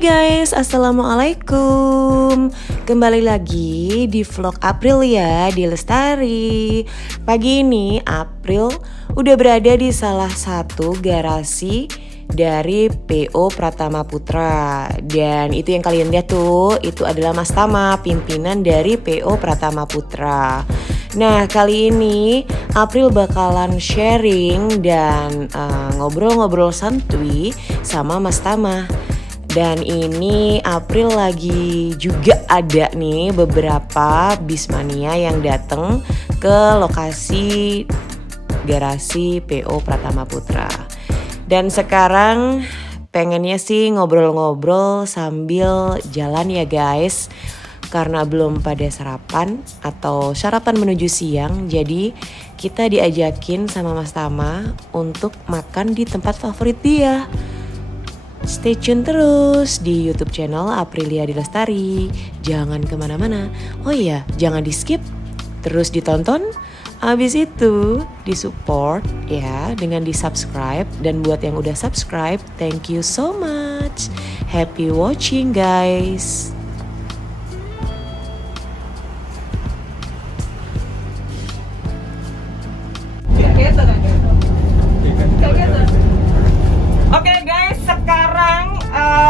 Hai guys, assalamualaikum. Kembali lagi di vlog Aprilia di Lestari. Pagi ini April udah berada di salah satu garasi dari PO Pratama Putra. Dan itu yang kalian lihat tuh, itu adalah Mas Tama, pimpinan dari PO Pratama Putra. Nah, kali ini April bakalan sharing dan ngobrol-ngobrol santuy sama Mas Tama. Dan ini April lagi juga ada nih beberapa Bismania yang datang ke lokasi garasi PO Pratama Putra. Dan sekarang pengennya sih ngobrol-ngobrol sambil jalan ya guys. Karena belum pada sarapan atau sarapan menuju siang, jadi kita diajakin sama Mas Tama untuk makan di tempat favorit dia. Stay tune terus di YouTube channel Aprilia di Lestari. Jangan kemana-mana. Oh iya, jangan di skip, terus ditonton. Abis itu disupport ya dengan di subscribe. Dan buat yang udah subscribe, thank you so much. Happy watching guys. Oke guys, sekarang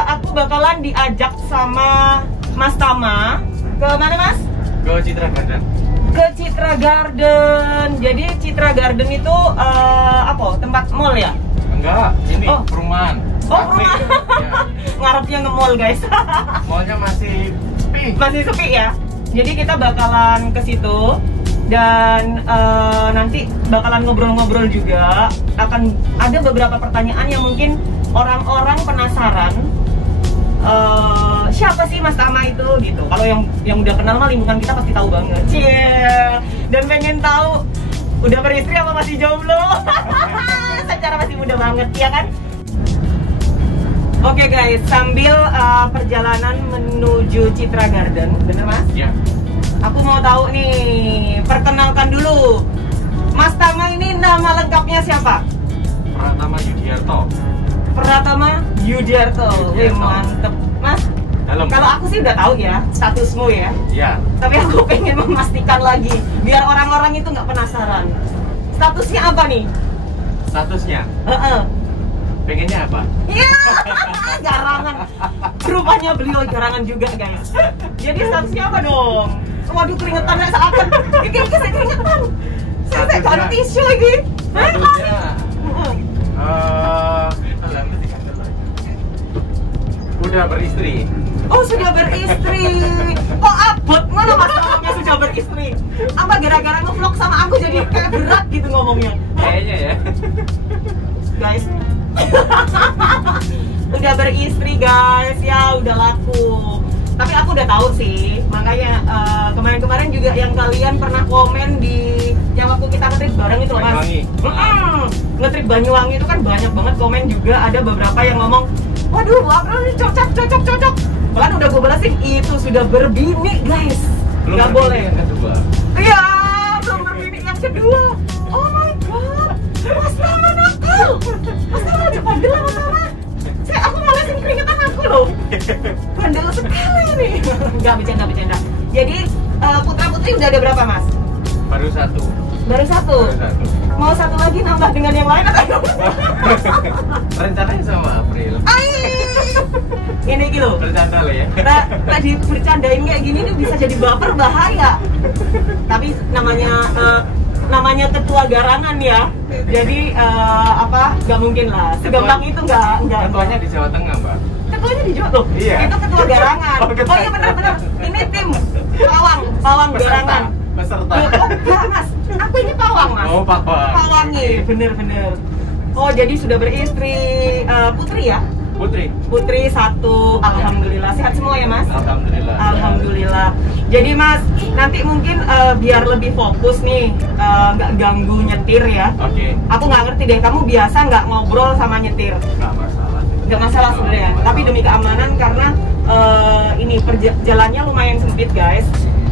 aku bakalan diajak sama Mas Tama ke mana Mas? Ke Citra Garden. Ke Citra Garden. Jadi Citra Garden itu apa? Tempat mall ya? Enggak, ini perumahan. Oh, perumahan. Ya. Ngarepnya nge-mall guys. Mallnya masih sepi. Masih sepi ya. Jadi kita bakalan ke situ. Dan nanti bakalan ngobrol-ngobrol juga. Akan ada beberapa pertanyaan yang mungkin orang-orang penasaran, siapa sih Mas Tama itu gitu. Kalau yang udah kenal mah lingkungan kita pasti tahu banget. Cie. Dan pengen tahu udah beristri apa masih jomblo. Secara masih muda banget ya kan. Oke guys, sambil perjalanan menuju Citra Garden, bener Mas? Iya. Aku mau tahu nih, perkenalkan dulu. Mas Tama ini nama lengkapnya siapa? Pratama Yudiarto. Pratama Yudiarto. Wih, mantep. Mas, kalau aku sih udah tahu ya statusmu ya. Iya. Tapi aku pengen memastikan lagi, biar orang-orang itu nggak penasaran. Statusnya apa nih? Statusnya? Pengennya apa? Iya, garangan. Rupanya beliau garangan juga guys. Jadi statusnya apa dong? Waduh, keringetan ya seakan. Iki saya keringetan. Saya gak ada tisu lagi. Statusnya udah beristri. Oh, sudah beristri. Kok abot mana Mas Tamanya sudah beristri? Apa gara-gara nge-vlog sama aku jadi kayak berat gitu ngomongnya? Kayaknya ya. Guys. Udah beristri guys, ya udah laku. Tapi aku udah tahu sih, makanya kemarin-kemarin juga yang kalian pernah komen di yang waktu kita ngetrip bareng itu loh Mas. Ngetrip Banyuwangi itu kan banyak banget komen juga, ada beberapa yang ngomong, waduh, ini cocok. Bahkan udah gue balasin, itu sudah berbini guys. Belum gak boleh. Yang kedua. Iya, belum berbini yang kedua. Oh my god, Mas Tama nakal. Mas Tama cepat bilang Mas Tama. Aku ngalasin keringetan aku loh. Bandel sekali nih. Gak bercanda. Jadi putra-putri udah ada berapa Mas? Baru satu. Baru satu? Mau satu lagi nambah dengan yang lain atau? Rencananya sama April. Ini gitu. Bercanda lah ya. Tadi bercandain kayak gini nih bisa jadi baper, bahaya. Tapi namanya ketua garangan ya. Jadi nggak mungkin lah. Segampang itu nggak. Ketuanya di Jawa Tengah, Mbak. Ketuanya di Jawa tuh. Iya. Itu ketua garangan. Oh iya benar. Ini tim pawang garangan. Peserta. Enggak Mas, aku ini pawang Mas. Oh, pawang. Pawangnya, bener. Oh jadi sudah beristri, putri ya? Putri satu, alhamdulillah. Sehat semua ya Mas? Alhamdulillah. Jadi Mas, nanti mungkin biar lebih fokus nih, nggak ganggu nyetir ya. Oke. Aku nggak ngerti deh, kamu biasa nggak ngobrol sama nyetir? Nggak masalah sebenarnya. Tapi demi keamanan karena ini jalannya lumayan sempit guys.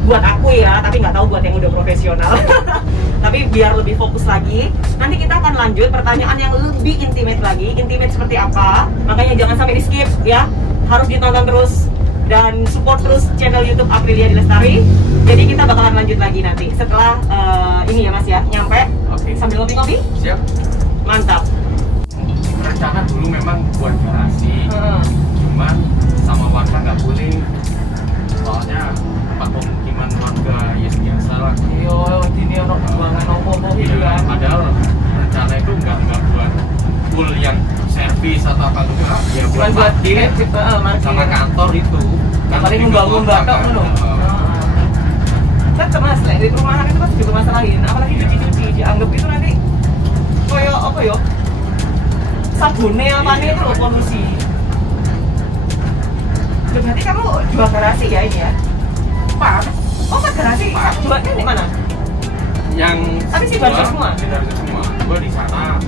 Buat aku ya, tapi nggak tahu buat yang udah profesional. Tapi biar lebih fokus lagi, nanti kita akan lanjut pertanyaan yang lebih intimate lagi. Intimate seperti apa? Makanya jangan sampai di skip ya. harus ditonton terus dan support terus channel YouTube Aprilia Dilestari. Jadi kita bakalan lanjut lagi nanti setelah ini ya Mas ya, nyampe. Oke. Sambil ngopi-ngopi. Siap. Mantap. Rencana dulu memang buat garasi, cuman sama warga nggak boleh. Soalnya pak pemukiman warga ya biasa lah. Yo, ini orang buangan opo-opo gitu kan. Padahal rencana itu nggak buat full yang servis atau apa enggak. Ya Cuman buat parkir sama kantor itu. Yang paling membangun batok dong. Tetep Mas, di perumahan itu pasti juga masalahin. Apalagi cuci-cuci, dianggap itu nanti koyo apa yo? Sabune apa nih itu loh polusi. Berarti kamu jual garasi ya ini ya? Pak. Oh, Pak garasi. Jualnya di mana? Yang tapi sih baru semua. Semua. Gua di sana.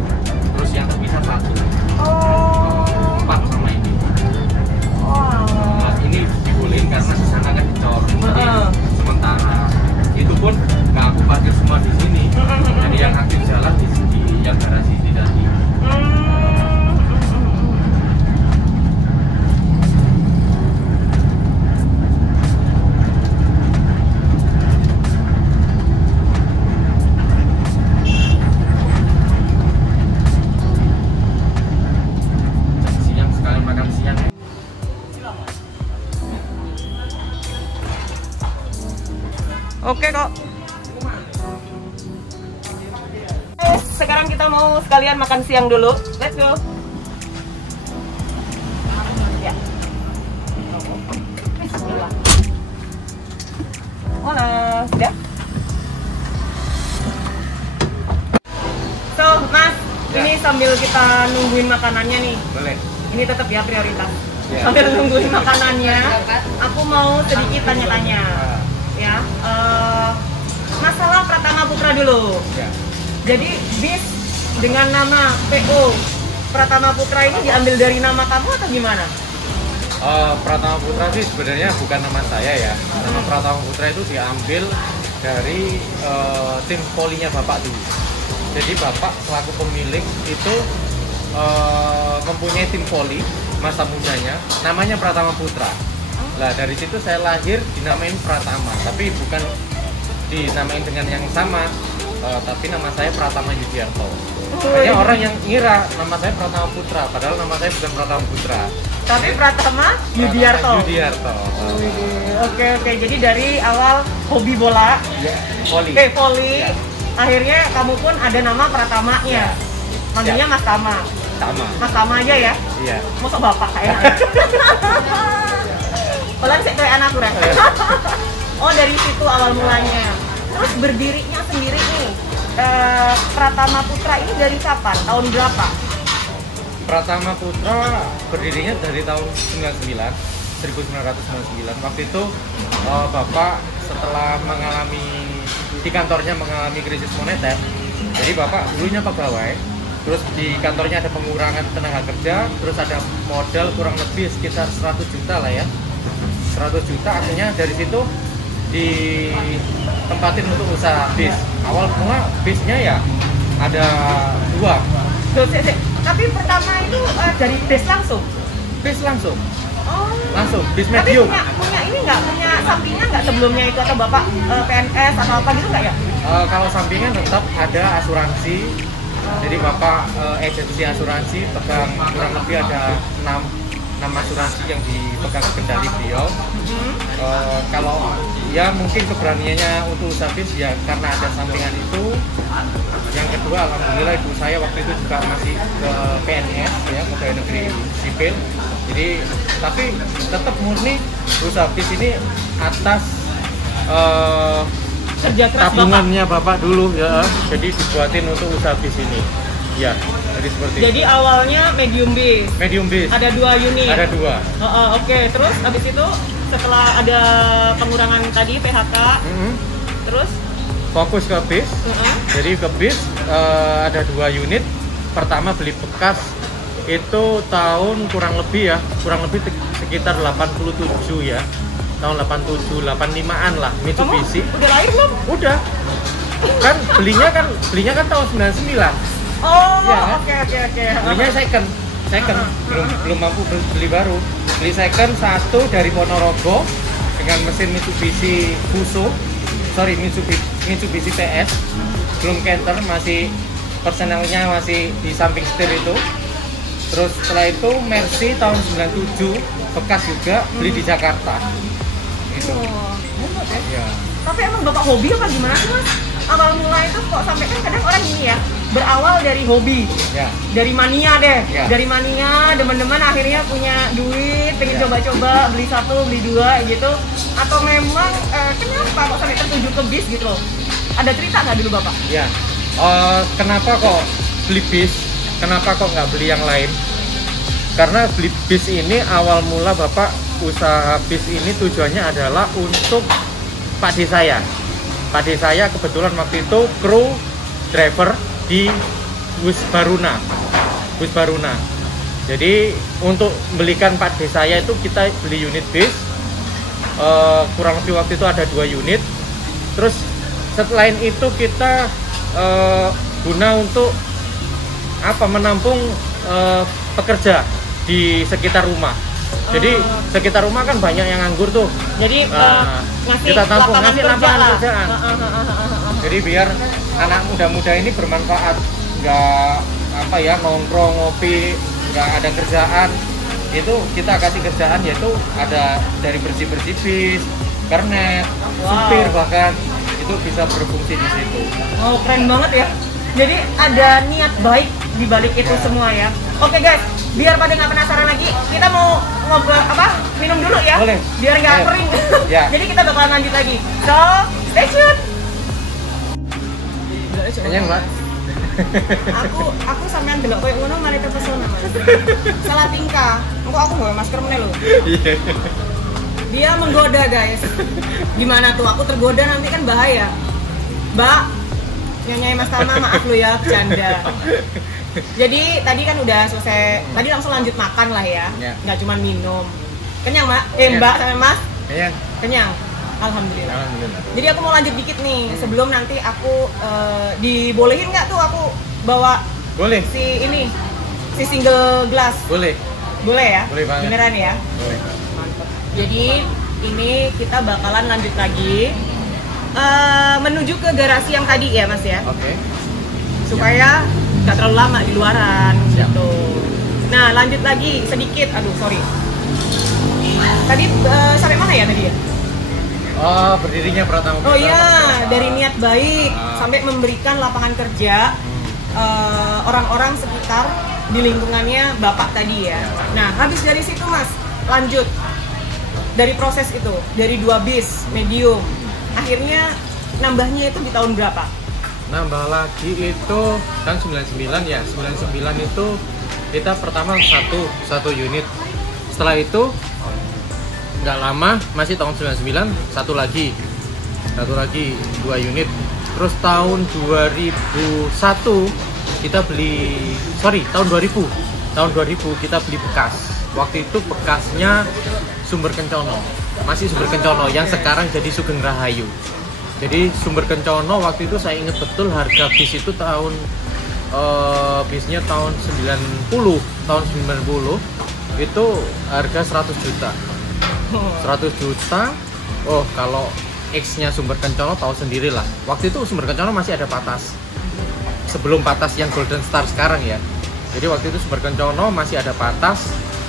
Terus yang terpisah satu. Oh. Pak sama ini. Oh. Nah, ini dibolehin karena di sana kan dicor. Jadi sementara itu pun nggak aku parkir semua di sini. Jadi yang aktif jalan di yang garasi di tadi. Oke kok. Sekarang kita mau sekalian makan siang dulu. Let's go. Ya. Bismillah. Hola, sudah. So, Mas, ini sambil kita nungguin makanannya nih. Boleh. Ini tetap ya prioritas. Ya. Sambil nungguin makanannya, aku mau sedikit tanya-tanya. Ya, masalah Pratama Putra dulu. Ya. Jadi bis dengan nama PO Pratama Putra ini diambil dari nama kamu atau gimana? Pratama Putra sih sebenarnya bukan nama saya ya. Nama Pratama Putra itu diambil dari tim polinya Bapak dulu. Jadi Bapak selaku pemilik itu mempunyai tim poli masa mudanya, namanya Pratama Putra. Nah dari situ saya lahir dinamain Pratama, tapi bukan dinamain dengan yang sama, tapi nama saya Pratama Yudiarto. Banyak orang yang ngira nama saya Pratama Putra, padahal nama saya bukan Pratama Putra. Tapi Pratama Yudiarto. Yudiarto. Oke, jadi dari awal hobi bola, Ya, poli. Voli, Ya. Akhirnya kamu pun ada nama Pratamanya. Manggilnya Mas Tama. Sama. Mas Tama aja ya? Iya. Masa bapak kayak Olan sih kayak anak kurang. Oh dari situ awal mulanya. Terus berdirinya sendiri nih Pratama Putra ini dari kapan? Tahun berapa? Pratama Putra berdirinya dari tahun 1999. Waktu itu Bapak setelah di kantornya mengalami krisis moneter. Jadi Bapak dulunya pegawai, terus di kantornya ada pengurangan tenaga kerja, terus ada modal kurang lebih sekitar 100 juta lah ya. 100 juta akhirnya dari situ ditempatin untuk usaha bis. Awal mula bisnya ya ada 2. Tapi pertama itu dari bis langsung? Bis langsung. Oh. Langsung, bis Tapi medium. punya ini nggak? Punya sampingan nggak sebelumnya itu? Atau Bapak PNS atau apa gitu nggak ya? Kalau sampingan tetap ada asuransi. Jadi Bapak agensi asuransi pegang kurang lebih ada 6 asuransi yang dipegang kendali beliau. Kalau ya mungkin keberaniannya untuk usaha bis ya karena ada sampingan itu. Yang kedua alhamdulillah ibu saya waktu itu juga masih ke PNS ya, pegawai negeri sipil. Jadi tapi tetap murni usaha bis ini atas Kerja keras tabungannya Bapak dulu ya. Jadi dibuatin untuk usaha bis ini. Ya, jadi seperti Jadi itu. awalnya medium bis. Medium bis. Ada 2 unit. Ada 2. Oke, terus habis itu setelah ada pengurangan tadi PHK, terus Fokus ke bis. Jadi ke bis ada 2 unit. Pertama beli bekas itu tahun kurang lebih sekitar 87 ya. Tahun 87, 85-an lah Mitsubishi. Kamu udah lahir belum? Udah. Kan belinya kan tahun 99. Oh, Ya, kan? oke. Belinya second. second, belum mampu beli baru. Beli second satu dari Ponorogo dengan mesin Mitsubishi Mitsubishi TS, belum canter, masih personelnya masih di samping setir itu. Terus setelah itu Mercy tahun 97 bekas juga, beli di Jakarta. Itu. Ya. Tapi emang bapak hobi apa gimana sih mas? Awal mulai itu kok sampai kan kadang orang gini ya, berawal dari hobi, dari mania deh, dari mania, teman-teman akhirnya punya duit, pengen coba-coba, beli satu, beli dua gitu, atau memang kenapa kok sampai tertuju ke bis gitu loh? Ada cerita nggak dulu bapak? Ya, kenapa kok beli bis? Kenapa kok nggak beli yang lain? Karena beli bis ini awal mula bapak usaha bis ini tujuannya adalah untuk Pak D saya. Pak D saya kebetulan waktu itu kru driver di Bus Baruna. Jadi untuk belikan Pak D saya itu kita beli unit bis. Kurang lebih waktu itu ada 2 unit. Terus selain itu kita guna untuk menampung pekerja di sekitar rumah. Jadi sekitar rumah kan banyak yang nganggur tuh. Jadi kita tampung, ngasih lapangan kerjaan. Jadi biar anak muda-muda ini bermanfaat, nggak nongkrong ngopi, nggak ada kerjaan. Itu kita kasih kerjaan, yaitu ada dari bersih-bersih bis, kernet, supir, bahkan itu bisa berfungsi di situ. Oh, keren banget ya. Jadi ada niat baik di balik itu semua ya. Oke guys, biar pada nggak penasaran lagi, kita mau ngobrol minum dulu ya. Boleh. Biar nggak kering. Jadi kita bakalan lanjut lagi. So, stay tune. Kenyang, Mbak? aku sampean delok koyo ngono mari terpesona, Mas. Salah tingkah. Engko aku nggawe masker meneh lho. Iya. Dia menggoda, guys. Gimana tuh? Aku tergoda nanti kan bahaya. Mbak, Nyanyai Mas Tama, maaf lo ya, bercanda. Jadi tadi kan udah selesai, tadi langsung lanjut makan lah ya, nggak cuma minum. Kenyang Mbak? Mbak sama Mas? Kenyang. Kenyang? Alhamdulillah. Jadi aku mau lanjut dikit nih, sebelum nanti aku dibolehin nggak tuh aku bawa si single glass? Boleh. Boleh ya? Boleh banget. Beneran ya? Boleh. Mantap. Jadi ini kita bakalan lanjut lagi. Menuju ke garasi yang tadi ya Mas ya. Oke. Supaya nggak terlalu lama di luaran gitu. Nah lanjut lagi sedikit. Aduh sorry. Tadi sampai mana ya tadi ya? Oh, berdirinya Pratama. Oh iya, dari niat baik sampai memberikan lapangan kerja orang-orang sekitar di lingkungannya Bapak tadi ya. Nah habis dari situ Mas, lanjut dari proses itu, dari 2 bis medium. Akhirnya nambahnya itu di tahun berapa? Nambah lagi itu kan 99 ya. 99 itu kita pertama satu unit. Setelah itu nggak lama, masih tahun 99 satu lagi 2 unit. Terus tahun 2001 kita tahun 2000 kita beli bekas. Waktu itu bekasnya Sumber Kencono, masih Sumber Kencono yang sekarang jadi Sugeng Rahayu. Jadi Sumber Kencono waktu itu saya ingat betul harga bis itu bisnya tahun 90 itu harga 100 juta. 100 juta. Oh, kalau X-nya Sumber Kencono tahu sendiri lah. Waktu itu Sumber Kencono masih ada patas. Sebelum patas yang Golden Star sekarang ya. Jadi waktu itu Sumber Kencono masih ada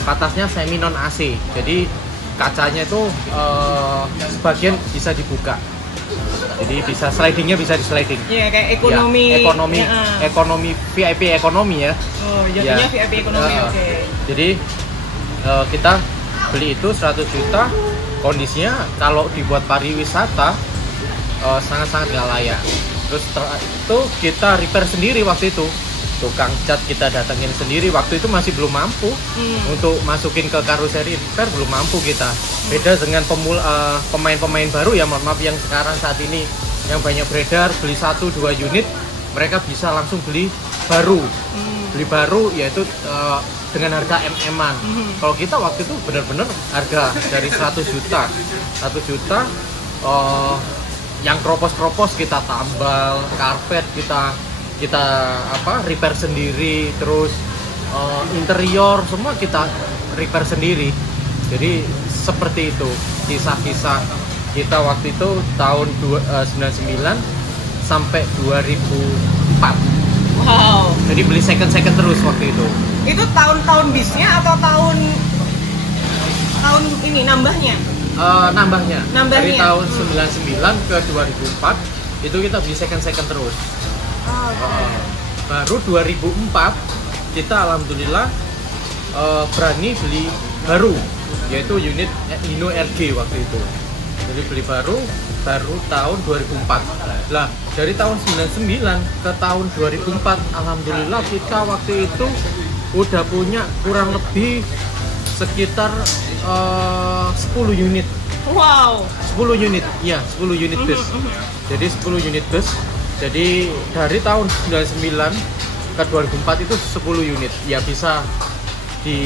patasnya semi non AC. Jadi kacanya itu sebagian bisa dibuka. Jadi bisa slidingnya bisa di sliding. Iya, kayak ekonomi. Ya, ekonomi VIP ekonomi ya. Oh, jadinya ya. VIP ekonomi, oke. Jadi kita beli itu 100 juta. Kondisinya kalau dibuat pariwisata sangat-sangat nggak layak. Terus itu kita repair sendiri waktu itu. Tukang cat kita datengin sendiri, waktu itu masih belum mampu untuk masukin ke karoseri repair, belum mampu kita. Beda dengan pemain-pemain baru ya, mohon maaf, yang sekarang saat ini yang banyak beredar, beli 1-2 unit mereka bisa langsung beli baru. Beli baru yaitu dengan harga MM-an. Kalau kita waktu itu benar-benar harga dari 100 juta yang kropos-kropos kita tambal, karpet kita repair sendiri, terus interior semua kita repair sendiri. Jadi seperti itu kisah-kisah kita waktu itu tahun 99 sampai 2004. Wow. Jadi beli second terus waktu itu. Itu tahun-tahun bisnya atau tahun ini nambahnya? Nambahnya. Dari Nambahnya. tahun 99 ke 2004 itu kita beli second terus. Baru 2004 kita alhamdulillah berani beli baru, yaitu unit Hino RG waktu itu. Jadi beli baru tahun 2004. Lah dari tahun 99 ke tahun 2004 alhamdulillah kita waktu itu udah punya kurang lebih sekitar 10 unit. Wow. 10 unit, ya 10 unit bus. Jadi 10 unit bus. Jadi dari tahun 99 ke 2004 itu 10 unit. Ya bisa di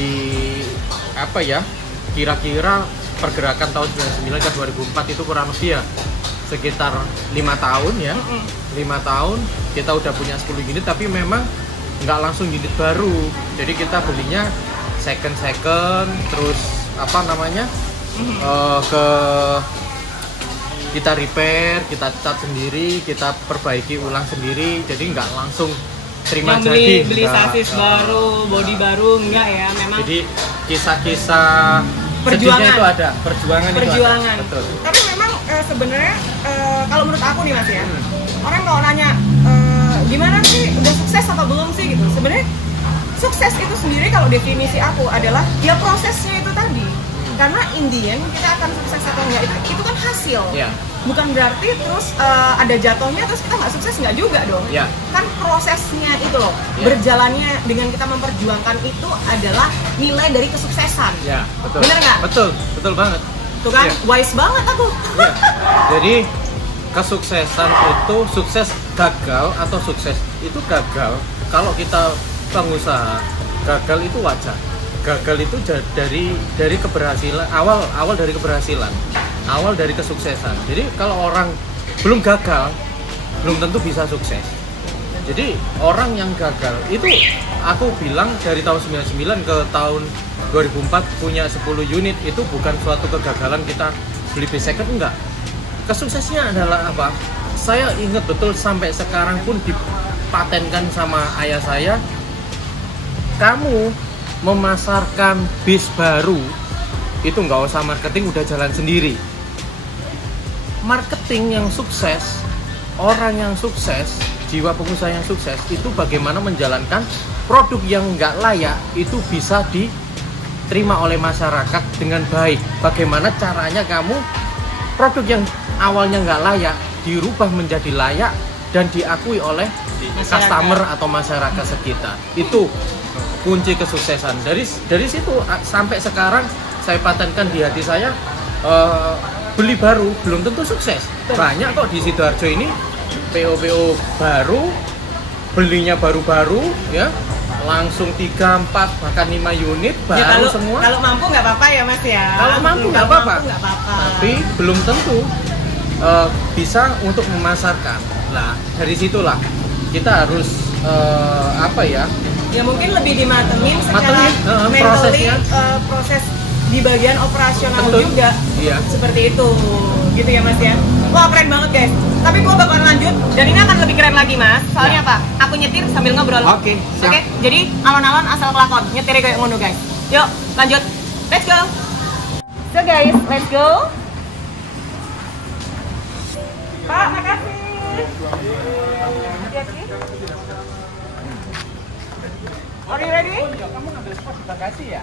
apa ya? Kira-kira pergerakan tahun 99 ke 2004 itu kurang lebih ya sekitar 5 tahun ya. 5 tahun kita udah punya 10 unit, tapi memang nggak langsung unit baru. Jadi kita belinya second terus apa namanya? Kita repair, kita cat sendiri, kita perbaiki ulang sendiri, jadi nggak langsung terima Yang jadi beli sasis baru, body baru, enggak ya, memang. Jadi kisah-kisah Perjuangan. sedihnya itu ada, perjuangan. Itu ada. Betul. Tapi memang sebenarnya kalau menurut aku nih Mas ya, orang kalau nanya gimana sih udah sukses atau belum sih gitu. Sebenarnya sukses itu sendiri kalau definisi aku adalah ya prosesnya itu tadi. Karena in the end kita akan sukses atau enggak itu kan hasil. Yeah. Bukan berarti terus ada jatuhnya terus kita nggak sukses, nggak juga dong. Yeah. Kan prosesnya itu loh, berjalannya dengan kita memperjuangkan itu adalah nilai dari kesuksesan. Ya, betul. Bener nggak? Betul banget. Tuh kan, Yeah. wise banget aku. Yeah. Jadi kesuksesan itu sukses gagal atau sukses itu gagal. Kalau kita pengusaha gagal itu wajar. Gagal itu dari keberhasilan awal dari keberhasilan, awal dari kesuksesan. Jadi kalau orang belum gagal belum tentu bisa sukses. Jadi orang yang gagal itu aku bilang dari tahun 99 ke tahun 2004 punya 10 unit itu bukan suatu kegagalan kita beli base second, enggak. Kesuksesnya adalah apa? Saya ingat betul sampai sekarang pun dipatenkan sama ayah saya, kamu memasarkan bis baru itu nggak usah marketing, udah jalan sendiri. Marketing yang sukses, orang yang sukses, jiwa pengusaha yang sukses itu bagaimana menjalankan produk yang nggak layak itu bisa diterima oleh masyarakat dengan baik. Bagaimana caranya kamu produk yang awalnya nggak layak dirubah menjadi layak dan diakui oleh customer atau masyarakat sekitar. Itu kunci kesuksesan. Dari situ sampai sekarang saya patenkan di hati saya, beli baru belum tentu sukses. Banyak kok di Sidoarjo ini PO baru, belinya baru-baru ya, langsung 3, 4 bahkan 5 unit baru ya, kalau, semua. Kalau mampu nggak apa-apa ya Mas ya. Kalau mampu nggak apa-apa. Tapi Tapi belum tentu bisa untuk memasarkan. Nah dari situlah kita harus apa ya? ya mungkin lebih dimatemin secara mentally, prosesnya. proses di bagian operasional. Betul. Juga Iya. seperti itu gitu ya Mas ya. Wah keren banget guys, tapi gua bakalan lanjut dan ini akan lebih keren lagi Mas, soalnya apa? Aku nyetir sambil ngobrol. Oke, siap. Oke, jadi alon-alon asal kelakon, nyetirnya kayak ngono guys. Yuk lanjut, let's go. So guys, let's go. Pak, makasih. Hati-hati. Are you ready? Kamu ngambil spot di bagasi ya?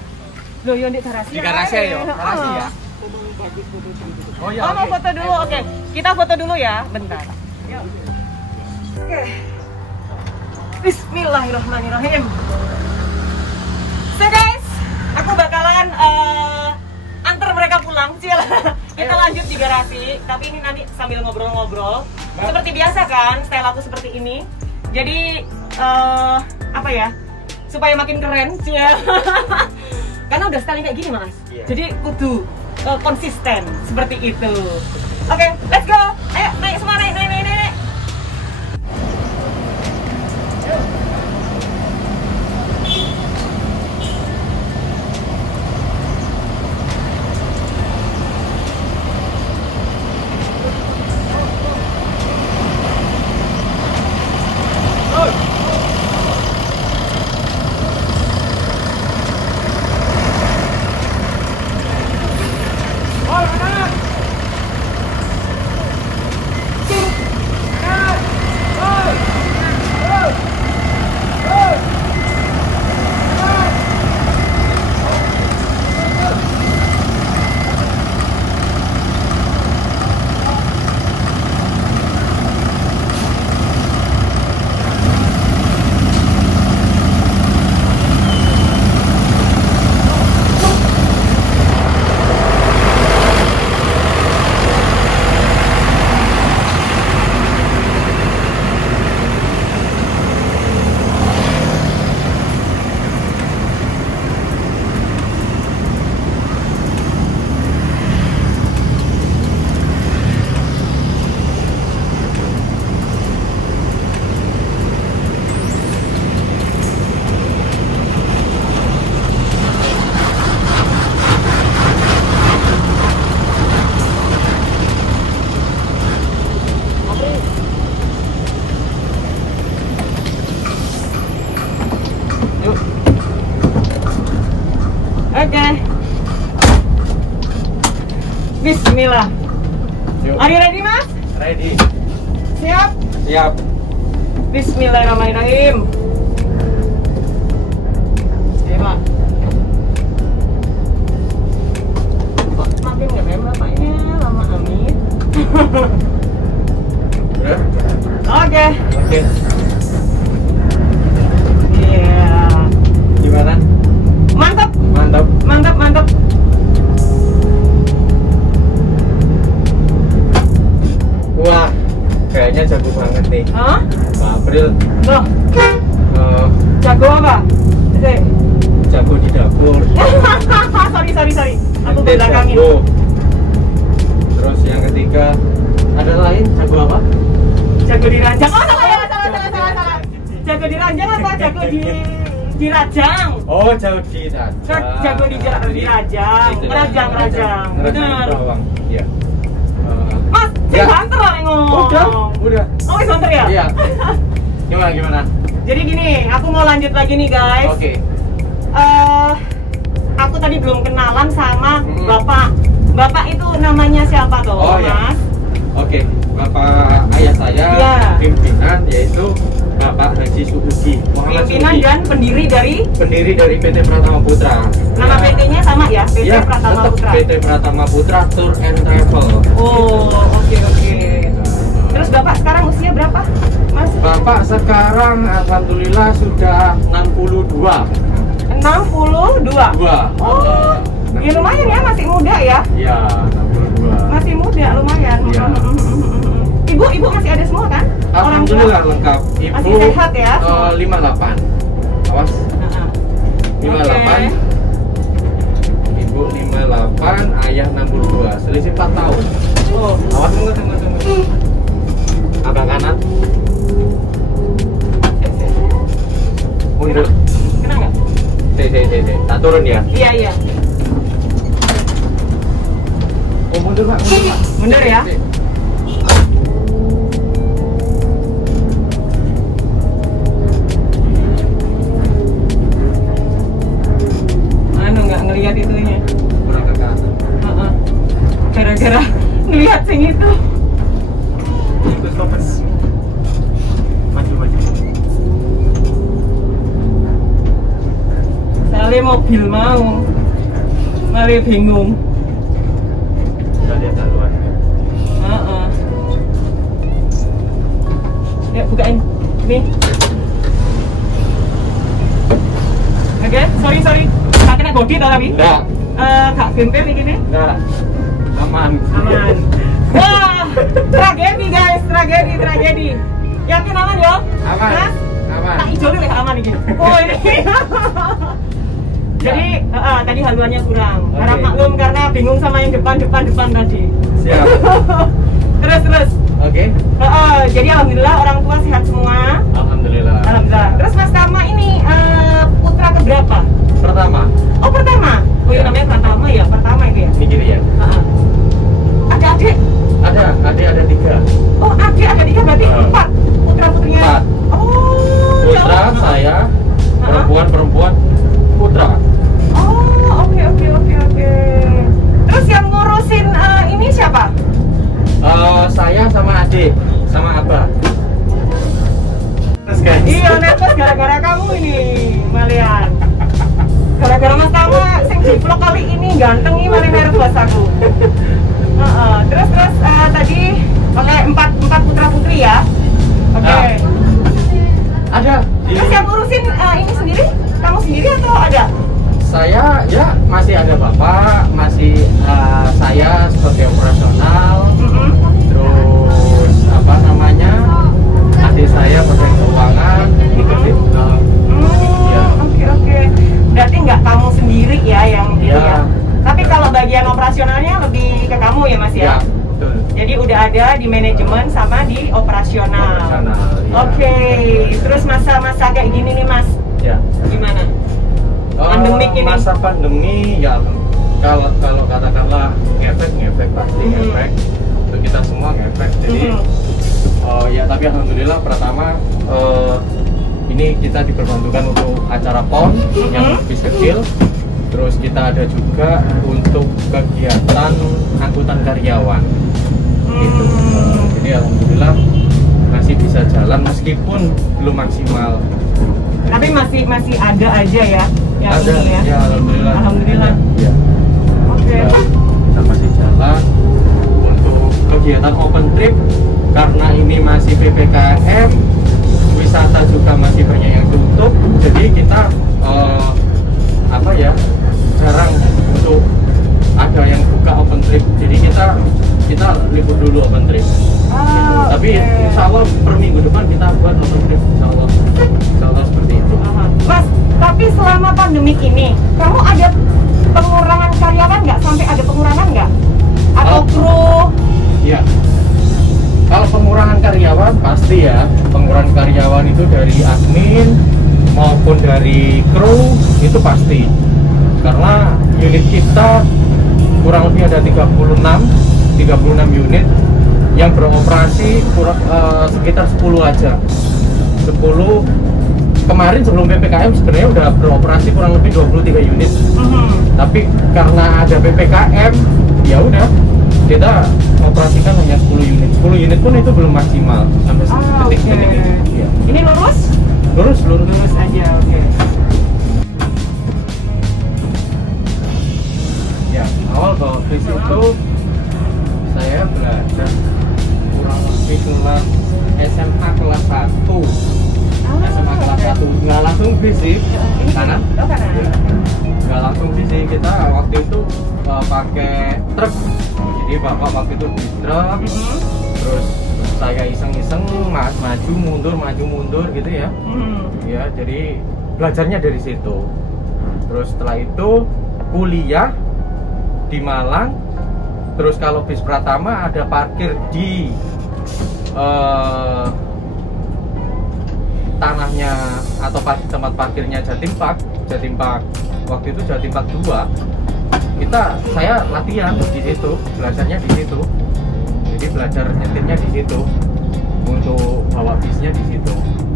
Loh, yang di garasi. Di garasi ya, garasi ya. Oh ya. Oh, mau foto dulu. Oke. Kita foto dulu ya, bentar. Yuk. Oke. Bismillahirrahmanirrahim. So guys, aku bakalan antar mereka pulang. Kita lanjut di garasi, tapi ini nanti sambil ngobrol-ngobrol. Seperti biasa kan, style aku seperti ini. Jadi apa ya? Supaya makin keren, karena udah style kayak gini Mas. Jadi kudu konsisten seperti itu. Oke, let's go. Ayo naik semua, naik. Bismillah. Yuk. Are you ready, Mas? Ready. Siap? Siap. Bismillahirrahmanirrahim. Bismillah. Kok makin ngerem bapaknya lama amin. Udah? Oke. Oke. Iya. Gimana? Mantap. Mantap. Mantap, mantap. Wah, kayaknya jago banget nih. Hah? Pak April. Loh, eh, jago apa? Sik. jago di dapur. sorry. Aku Ente belakangin. jago. Terus yang ketiga, ada lain jago apa? Jago di ranjang. Oh, salah. Jago di ranjang apa jago di rajang? Oh, jago di rajang. Jago di rajang. Itu ya, Rajang. Ngerajang Bener. bawang. Iya. Mas, Ya. saya banter lah ngomong. Udah. Oh, wis banter ya? Iya. Gimana? Jadi gini, aku mau lanjut lagi nih guys. Oke. Aku tadi belum kenalan sama Hmm. Bapak. Bapak itu namanya siapa tuh, Oh, iya. Mas? Oke, Bapak ayah saya Iya. pimpinan yaitu Bapak Haji Subugi Muhammad Pimpinan Subugi. dan pendiri Pendiri dari PT Pratama Putra. nama Ya. PT-nya sama ya? PT Ya, Pratama tetap Putra. PT Pratama Putra Tour and Travel. Oh, oke. Terus Bapak sekarang usia berapa, Mas? Bapak sekarang alhamdulillah sudah 62. 62. Oh, ya lumayan ya, masih muda ya? Ya, 62. Masih muda, lumayan. Iya. Ibu masih ada semua kan? Orang tua? Alhamdulillah lengkap. Ibu Masih sehat ya? 58. Awas. Heeh. 58. Ibu 58, ayah 62. Selisih 4 tahun. Oh, Awas, tunggu. Agak kanan. Mundur. kena nggak? Tak turun ya. Iya. Oh, mundur Pak. Bener ya? Nggak ngelihat itunya. Kurang ke kanan. Heeh. Gara-gara ngelihat sing itu. Itu stopers. Maju. Soalnya mobil mau, malah bingung. Udah lihat haluan. Heeh. Ya bukain, nih. Oke, sorry. Tak kena bodi tau tapi? Enggak. Gak gempel ini nih. Enggak. Aman. Wah, tragedi guys, tragedi. Yakin aman ya? Aman. Mas? Aman. Tak hijau dulu ya aman ini. Oh ini. Jadi tadi haluannya kurang. Oke. Harap maklum karena bingung sama yang depan tadi. Siap. Terus. Oke. Jadi alhamdulillah orang tua sehat semua. Alhamdulillah. Alhamdulillah. Terus Mas Tama ini putra keberapa? Pertama. Oh pertama. Oh iya Ya. namanya Pratama ya, pertama itu ya. Ini kiri ya. Ada adik. Adik ada 3. Oh adik ada 3 berarti 4 putra putrinya. 4. Oh. Putra ya. saya, Ha-ha. perempuan, putra. Oh oke. Terus yang ngurusin ini siapa? Saya sama adik, sama abah. Terus guys. Iya nervous gara-gara kamu ini Malian. Gara-gara Mas Tama sing di vlog kali ini ganteng nih malah nervous aku. Terus tadi oke 4 putra putri ya. Oke. Nah. Ada. Terus yang ngurusin ini sendiri? Kamu sendiri atau ada? Saya ya masih ada bapak, masih saya sebagai operasional. Terus apa namanya? Adik saya pegang keuangan. Gitu sih. Iya. Oke. Berarti nggak kamu sendiri ya yang ini Iya. ya. Tapi kalau bagian operasionalnya lebih ke kamu ya Mas ya? Ya, betul. Jadi udah ada di manajemen sama di operasional. Operasional, iya. Oke. Terus masa-masa kayak gini nih Mas, Ya. gimana? Pandemik ini. Masa pandemi ya kalau katakanlah ngefek pasti ngefek. Untuk kita semua ngefek. Jadi ya tapi alhamdulillah pertama ini kita diperbantukan untuk acara PON yang lebih kecil. Terus kita ada juga untuk kegiatan pengangkutan karyawan. Gitu. Jadi alhamdulillah masih bisa jalan meskipun belum maksimal. Tapi masih ada aja ya yang Ada, ini ya. ya alhamdulillah. Alhamdulillah. Ya. Oke. Kita masih jalan untuk kegiatan open trip karena ini masih PPKM, wisata juga masih banyak yang tutup, jadi kita jarang untuk ada yang buka open trip, jadi kita libur dulu open trip. Tapi insya Allah per minggu depan kita buat open trip, insya Allah seperti itu. Mas, tapi selama pandemik ini kamu ada pengurangan karyawan nggak? Sampai ada pengurangan nggak? Atau kru? Iya. Kalau pengurangan karyawan pasti ya, pengurangan karyawan itu dari admin maupun dari kru itu pasti. Karena unit kita kurang lebih ada 36 unit yang beroperasi sekitar 10 aja. 10 kemarin sebelum PPKM sebenarnya udah beroperasi kurang lebih 23 unit. Tapi karena ada PPKM, ya udah kita operasikan hanya 10 unit. 10 unit pun itu belum maksimal sampai detik-detik ini. Ya. Ini lurus? Lurus aja, oke. Ya, awal bawa bis itu saya belajar kurang lebih kelas SMA kelas 1. SMA kelas 1 nggak langsung bis sih, kanan? Ya. Nggak langsung bis sih, kita waktu itu pakai truk. Jadi bapak waktu itu di truk, terus saya iseng-iseng maju mundur gitu ya. Ya, jadi belajarnya dari situ. Terus setelah itu kuliah di Malang. Terus kalau bis Pratama ada parkir di tanahnya atau tempat parkirnya Jatim Park. Waktu itu Jatim Park 2. Saya latihan di situ, belajarnya di situ. Jadi belajar nyetirnya di situ. Untuk bawa bisnya di situ.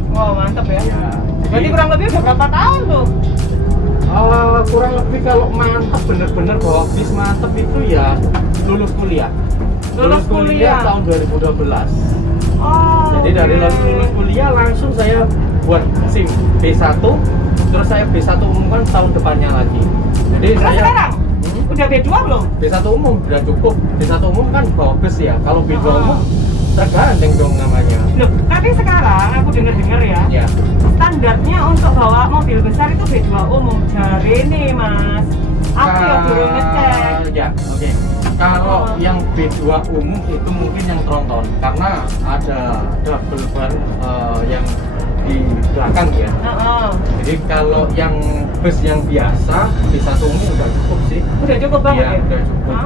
Wow, mantap ya. Jadi Berarti kurang lebih udah berapa tahun tuh? Kurang lebih kalau mantap bener-bener bawa bis mantap itu ya lulus kuliah. Lulus kuliah tahun 2012. Jadi dari lulus kuliah langsung saya buat SIM B1, terus saya B1 umumkan tahun depannya lagi. Jadi saya sekarang udah B2 belum? B1 umum udah cukup. B1 umum kan bawa bus ya. Kalau B2 umum tergandeng dong namanya. Loh, tapi sekarang aku dengar ya. Ya. Standarnya untuk bawa mobil besar itu B2 umum. Jari nih Mas. Aku ya belum ngecek. Ya, oke. Kalau yang B2 umum itu mungkin yang tronton karena ada double ban yang di belakang ya. Jadi kalau yang bus yang biasa B1 umum udah cukup sih. Udah cukup banget ya? Udah cukup.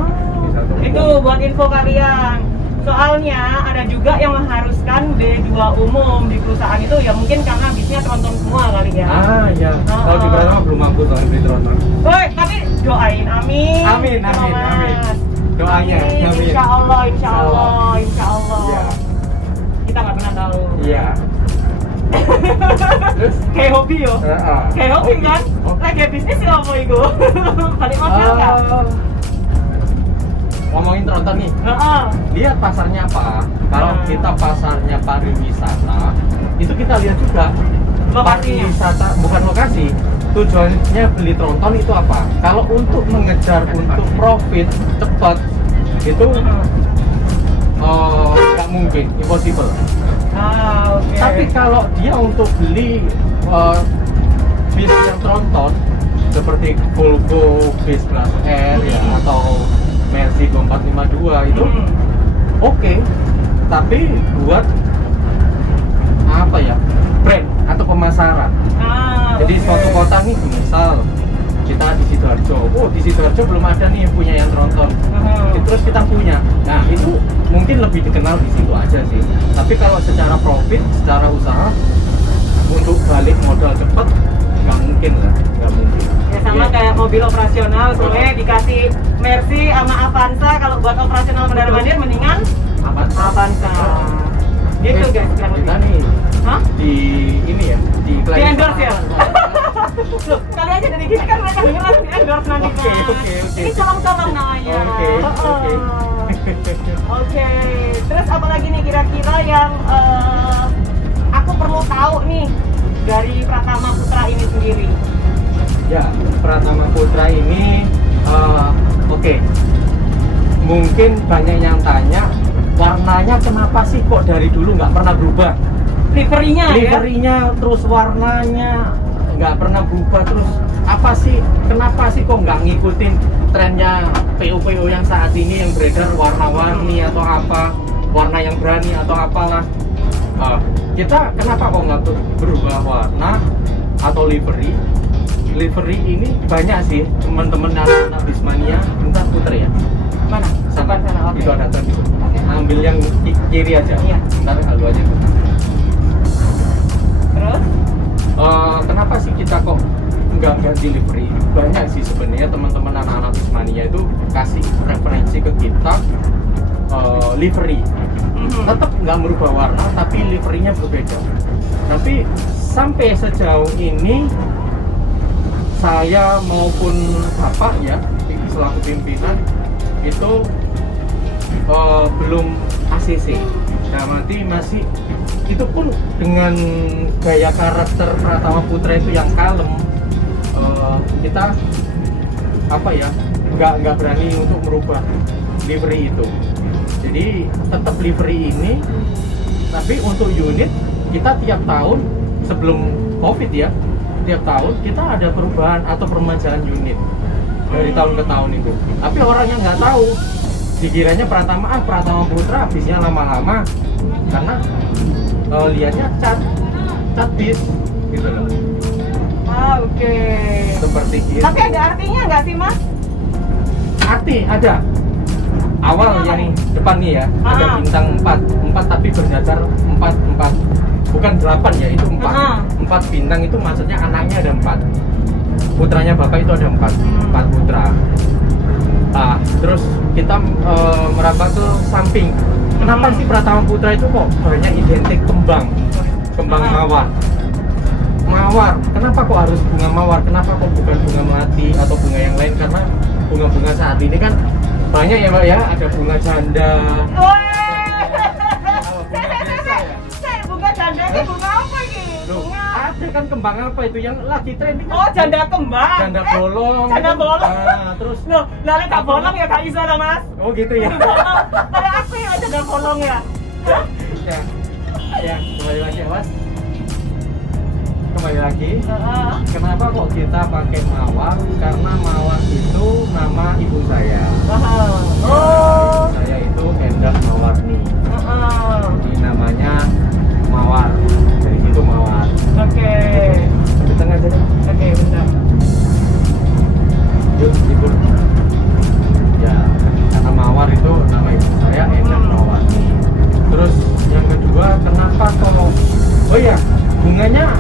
Itu buat info kalian. Soalnya ada juga yang mengharuskan B2 umum di perusahaan itu ya mungkin karena bisnya tronton semua kali ya. Ya. Kalau di Pratama belum mampu soal beli tronton. Woi, tapi doain amin. Amin. Doanya. Amin. Insya Allah. Iya. Kita nggak pernah tahu. Iya. Terus Kayak hobi yo. Kayak hobi kan? Lagi bisnis ya apa itu? Balik modal nggak? Ngomongin tronton nih, lihat pasarnya apa. Kalau kita pasarnya pariwisata, itu kita lihat juga pariwisata bukan lokasi. Tujuannya beli tronton itu apa? Kalau untuk mengejar untuk profit cepat, itu nggak mungkin, impossible. Tapi kalau dia untuk beli bis yang tronton seperti Volvo bis kelas R ya atau Mercy 2452 itu oke. Tapi buat apa ya, brand atau pemasaran. Jadi suatu kota nih, misal kita di Sidoarjo, di Sidoarjo belum ada nih yang punya yang tronton, terus kita punya, nah itu mungkin lebih dikenal di situ aja sih. Tapi kalau secara profit, secara usaha untuk balik modal cepat nggak mungkin lah, nggak mungkin. Ya sama kayak mobil operasional, soalnya dikasih Mercy sama Avanza, kalau buat operasional mondar-mandir mendingan Avanza. Gitu guys, kita nih di ini ya, di endorse ya. Loh, kali aja dari gini kan mereka denger langsung di endorse nanti. Oke. Ini colong-colong namanya. Oke. Oke, terus apa lagi nih kira-kira yang aku perlu tahu nih dari Pratama Putra ini sendiri? Ya, Pratama Putra ini oke. Mungkin banyak yang tanya warnanya kenapa sih kok dari dulu nggak pernah berubah? Liverinya terus warnanya nggak pernah berubah, terus apa sih, kenapa sih kok nggak ngikutin trennya PO yang saat ini yang beredar warna-warni atau apa, warna yang berani atau apalah. Kita kenapa kok nggak berubah warna atau livery ini? Banyak sih teman-teman anak-anak Bismania. Bentar puter ya, Mana? sana Oke. itu ada tadi. Oke. Ambil yang kiri aja. Iya. Bentar halu aja. Terus? Kenapa sih kita kok nggak ganti livery? Banyak sih sebenarnya teman-teman anak-anak Bismania itu kasih referensi ke kita livery. Tetap nggak merubah warna, tapi liverynya berbeda. Tapi sampai sejauh ini saya maupun bapak ya selaku pimpinan itu belum ACC. Nah, nanti masih itu pun dengan gaya karakter Pratama Putra itu yang kalem, kita apa ya nggak berani untuk merubah livery itu. Jadi tetap livery ini, tapi untuk unit kita tiap tahun sebelum COVID ya, tiap tahun kita ada perubahan atau permajaan unit dari tahun ke tahun itu. Tapi orangnya nggak tahu, dikiranya Pratama Putra habisnya lama-lama karena lihatnya cat bis gitu loh. Oke. Seperti itu. Tapi ada artinya nggak sih, Mas? Arti ada. Awal yang depan nih ya, ada bintang 4 tapi berjajar 4 bukan 8 ya, itu 4 bintang itu maksudnya anaknya ada 4, putranya bapak itu ada 4 putra. Terus kita merambah ke samping. Kenapa sih Pratama Putra itu kok banyak identik kembang mawar? Kenapa kok harus bunga mawar? Kenapa kok bukan bunga melati atau bunga yang lain? Karena bunga-bunga saat ini kan banyak ya Mbak ya, ada bunga janda. Bunga janda ini bunga apa ini? Bunga ada kan, kembang apa itu yang lagi trending? Oh, janda kembang. Janda bolong. Janda bolong. Terus Loh, lalu tak bolong ya Kak Isa lah, Mas. oh gitu ya. Pada aku ya janda bolong ya. Ya, kembali lagi ya Mas. Kembali lagi. Kenapa kok kita pakai mawar? Karena mawar itu nama ibu saya. Oh. Saya itu Endah Mawarni. Ini namanya mawar. Dari situ mawar. Oke. Di tengah aja deh. Oke, bentar. Yuk, libur. Ya, karena mawar itu nama ibu saya Endah Mawarni. Terus yang kedua, kenapa kok? Oh ya, bunganya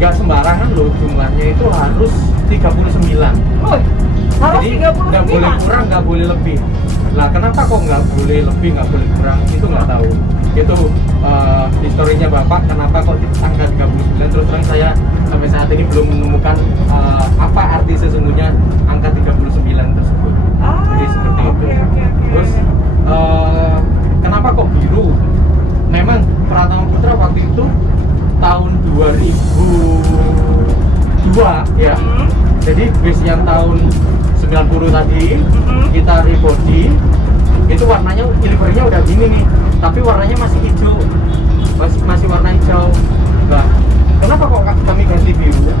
nggak sembarangan loh, jumlahnya itu harus 39. Harus Jadi 39? nggak boleh kurang, nggak boleh lebih. Lah kenapa kok nggak boleh lebih, nggak boleh kurang? Itu nggak tahu. Itu historinya bapak, kenapa kok angka 39? Terus terang saya sampai saat ini belum menemukan apa arti sesungguhnya angka 39 tersebut. Jadi seperti itu. Terus kenapa kok biru? Memang Pratama Putra waktu itu tahun 2002 ya. Jadi base yang tahun 90 tadi kita rebody, itu warnanya liverynya udah gini nih, tapi warnanya masih hijau, masih warna hijau. Nah, kenapa kok kami ganti biru?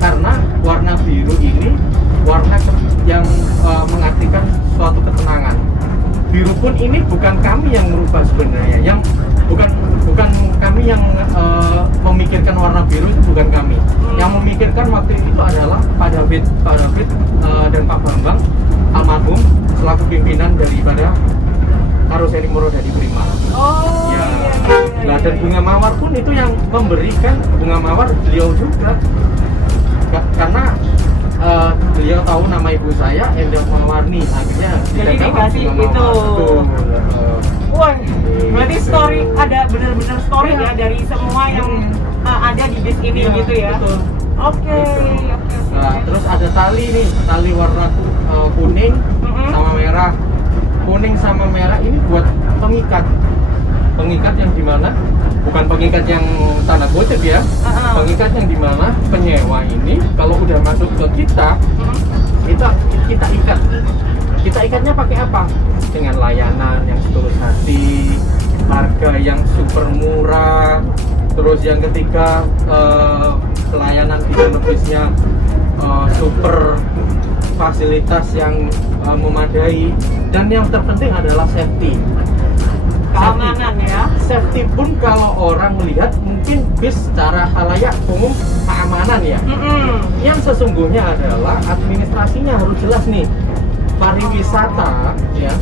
Karena warna biru ini warna yang mengartikan suatu ketenangan. Biru pun ini bukan kami yang merubah sebenarnya, yang bukan kami yang memikirkan warna biru, itu bukan kami. Yang memikirkan waktu itu adalah Pak David dan Pak Bambang almarhum selaku pimpinan daripada Karoseri Morodadi Prima. Oh Ya. iya. Nah, dan bunga mawar pun itu yang memberikan bunga mawar beliau juga. Karena beliau tahu nama ibu saya Endah Mawarni, akhirnya Jadi dikasih itu. Wah, berarti story, ada bener-bener story ya dari semua yang ada di bis ini gitu ya. Betul. Oke. Nah, terus ada tali nih, tali warna kuning sama merah. kuning sama merah ini buat pengikat. Pengikat yang dimana? Bukan pengikat yang tanda kutip ya. Pengikat yang dimana penyewa ini kalau udah masuk ke kita ikat. Kita ikatnya pakai apa? Dengan layanan yang setulus hati, harga yang super murah. Terus yang ketiga, pelayanan bisnisnya super, fasilitas yang memadai, dan yang terpenting adalah safety. Keamanan ya. Safety pun kalau orang melihat mungkin bis secara halayak umum keamanan ya. Yang sesungguhnya adalah administrasinya harus jelas nih. Pariwisata ya,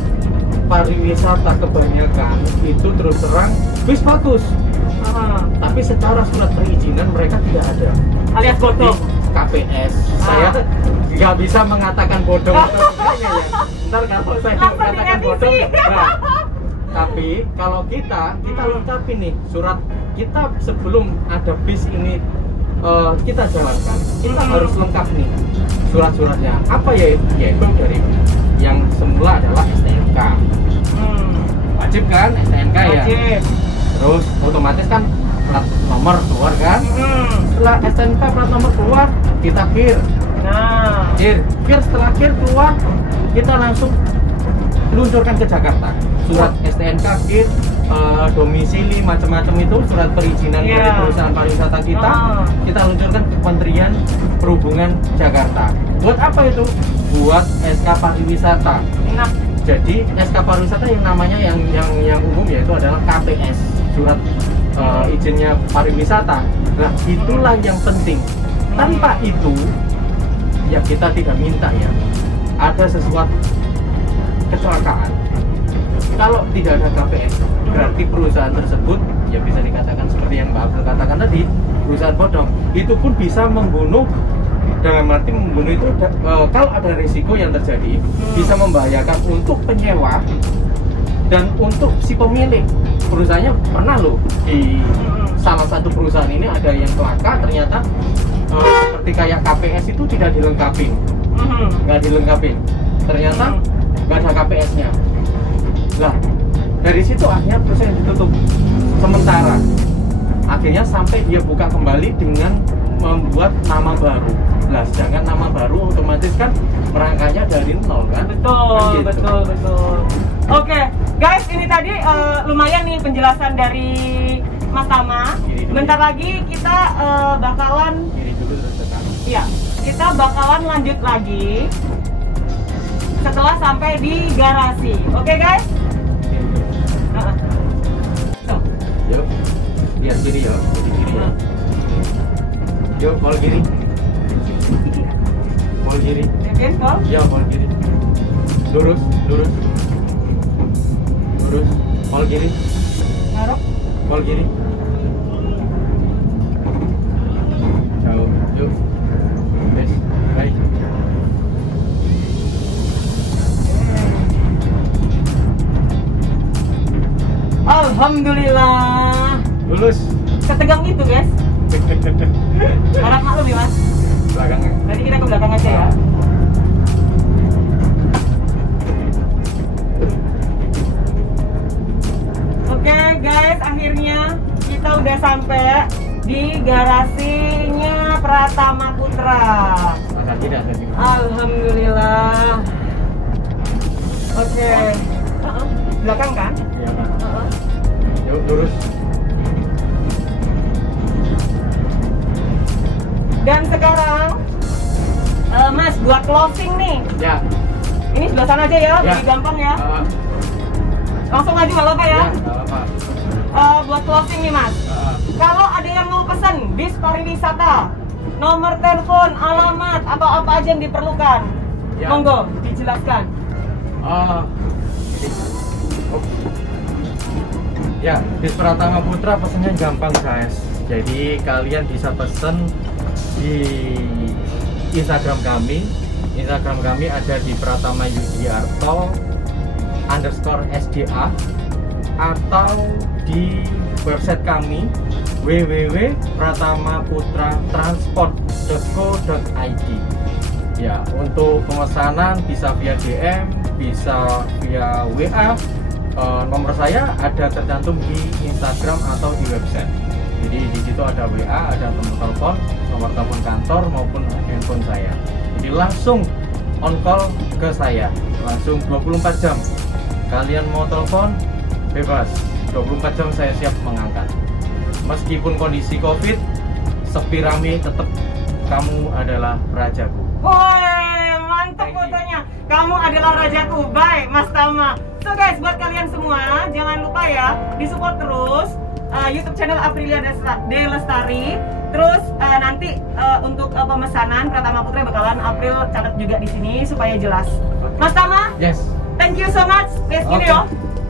pariwisata kebanyakan itu terus terang bis bagus. Tapi secara surat perizinan mereka tidak ada. Alias bodong. KPS. Saya nggak bisa mengatakan bodong atau enggaknya ya. Ntar kalau saya mengatakan bodong, nah, tapi kalau kita lengkapi nih surat kita sebelum ada bis ini kita jalankan, kita harus lengkap nih surat-suratnya. Apa ya? Yaitu dari yang semula adalah STNK. Wajib kan STNK ya? Wajib. Terus otomatis kan plat nomor keluar kan? Setelah STNK plat nomor keluar, kita kir. Nah, Kir setelah kir keluar, kita langsung luncurkan ke Jakarta. Surat STNK, kir, domisili, macam-macam itu surat perizinan dari perusahaan pariwisata kita luncurkan ke Kementerian Perhubungan Jakarta. Buat apa itu? Buat SK pariwisata. enak. Jadi SK pariwisata yang namanya yang umum yaitu adalah KPS, surat izinnya pariwisata. Nah, itulah yang penting. Tanpa itu ya kita tidak minta ya ada sesuatu kecelakaan. Kalau tidak ada KPS, berarti perusahaan tersebut ya bisa dikatakan seperti yang Mbak April katakan tadi, perusahaan bodong. Itu pun bisa membunuh. Dalam arti membunuh itu kalau ada risiko yang terjadi bisa membahayakan untuk penyewa dan untuk si pemilik. Perusahaannya pernah loh di salah satu perusahaan ini ada yang celaka, ternyata seperti kayak KPS itu tidak dilengkapi, nggak dilengkapi. Ternyata nggak ada KPS-nya. Lah dari situ akhirnya perusahaan ditutup sementara. Akhirnya sampai dia buka kembali dengan membuat nama baru. Lah sedangkan nama baru otomatis kan merangkanya dari nol kan? Betul, kan gitu. betul. Oke, guys, ini tadi lumayan nih penjelasan dari Mas Tama. Bentar lagi kita bakalan Kiri dulu terus tekan. Iya, kita bakalan lanjut lagi setelah sampai di garasi. Oke, guys? Yuk, lihat kiri ya, di kiri ya. Yuk, pol kiri. Pol kiri. Yakin, Pol? Ya, pol kiri. Lurus. Pol kiri. Ngarep. Pol kiri. Jauh, yuk. Yes, baik. Alhamdulillah. Lulus. Ketegang itu, guys. Harap maklum ya, Mas. Belakangnya. Nanti kita ke belakang aja ya. Oke, guys, akhirnya kita udah sampai di garasinya Pratama Putra. Agak tidak tadi. Alhamdulillah. Oke. Belakang kan? Iya, Pak. Yuk, lurus. Dan sekarang Mas buat closing nih. Ya. Ini sebelah sana aja ya, Ya. lebih gampang ya. Langsung aja nggak apa-apa ya. Ya, nggak apa-apa. Buat closing nih, Mas. Kalau ada yang mau pesen bis pariwisata, nomor telepon, alamat, atau apa aja yang diperlukan, Ya. monggo dijelaskan. Ya, bis Pratama Putra pesennya gampang guys. Jadi kalian bisa pesen di Instagram kami. Instagram kami ada di Pratama Yudiarto _SDA atau di website kami www.pratamaputratransport.co.id. Ya, untuk pemesanan bisa via DM, bisa via WA. Nomor saya ada tercantum di Instagram atau di website. Jadi di situ ada WA, ada nomor telepon kantor maupun handphone saya. Jadi langsung on call ke saya, langsung 24 jam. Kalian mau telepon bebas, 24 jam saya siap mengangkat. Meskipun kondisi COVID, sepi rame, tetap kamu adalah rajaku. Woi, mantap fotonya. Kamu adalah rajaku. Bye, Mas Tama. So guys, buat kalian semua, jangan lupa ya, disupport terus YouTube channel Aprilia De Lestari. Terus nanti untuk pemesanan Pratama Putra bakalan April catat juga di sini supaya jelas. Mas Tama? Yes. Thank you so much. Yes, gini yo.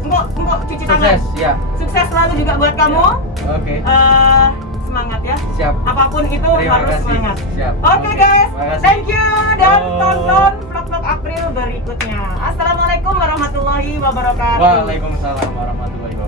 Mbok cuci tangan. Sukses, ya. Sukses selalu juga buat kamu. Oke. Semangat ya. Siap. Apapun itu Terima harus kasih. semangat. Siap. Oke guys, Makasih. thank you dan Oh. tonton vlog-vlog April berikutnya. Assalamualaikum warahmatullahi wabarakatuh. Waalaikumsalam warahmatullahi wabarakatuh.